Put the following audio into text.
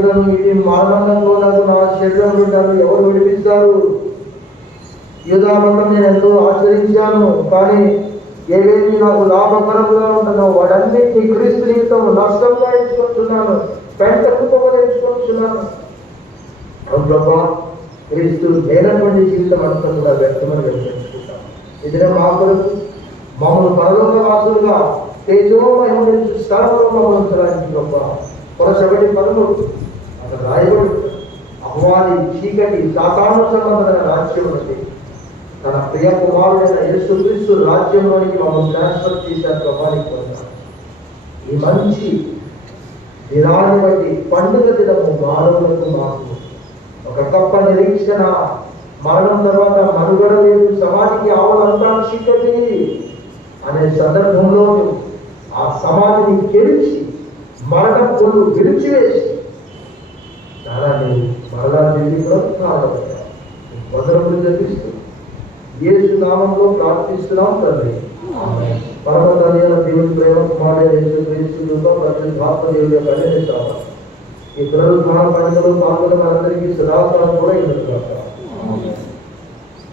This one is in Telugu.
బద్ధుడను, ఇది మరణంలో నాకు నా శరీరంలో నన్ను ఎవరు విడిపిస్తారు? యూదామతం నేను ఎంతో ఆచరించాను, కానీ ఏవేమి నాకు లాభకరంగా ఉంటుందో వాడన్నింటినీ క్రీస్తు నిమిత్తం నష్టంగా ఎంచుకుంటున్నాను, పెంట కుప్పగా ఎంచుకుంటున్నాను. ప్రభా, క్రీస్తు లేనటువంటి జీవితం అంతా కూడా వ్యక్తమని వ్యక్తించుకుంటాం. ఇదినే మా కొరకు మమ్మల్ని పరలోక వాసులుగా తేజోమహిమనించు స్థలంలో మమ్మల్ని ఉంచడానికి ప్రభా. కొరసబడి పదములు అక్కడ రాయబడి అపవాది చీకటి సాతాను సంబంధమైన రాజ్యం ఉంది. తన ప్రియ కుమారుడైన యేసుక్రీస్తు రాజ్యంలోనికి మమ్మల్ని ట్రాన్స్ఫర్ చేశారు ప్రభానికి పొందాం. ఈ మంచి దినాన్ని బట్టి పండుగ దినము మానవులకు మాకు ఒక గొప్ప నిరీక్షణ. మరణం తర్వాత మనుగడ లేదు, సమాధికి ఆవులంతా చీకటి అనే సందర్భంలో ఆ సమాధిని గెలిచి మరణ పొందు విడిచివేసి దాన్ని మరలా తిరిగి ప్రారంభించారు. వదనములు జపిస్తూ యేసు నామంలో ప్రార్థిస్తున్నాం తండ్రి. పరమ తండ్రి అయిన దేవుని ప్రేమ, కుమారుడైన యేసుక్రీస్తు కృప, పరిశుద్ధాత్మ దేవుని యొక్క అన్యోన్య సహవాసం ఈ పునరుద్ధాన పండుగలో పాల్గొన్న మనందరికీ సదాకాలం కూడా ఇవ్వగలుగుతాం.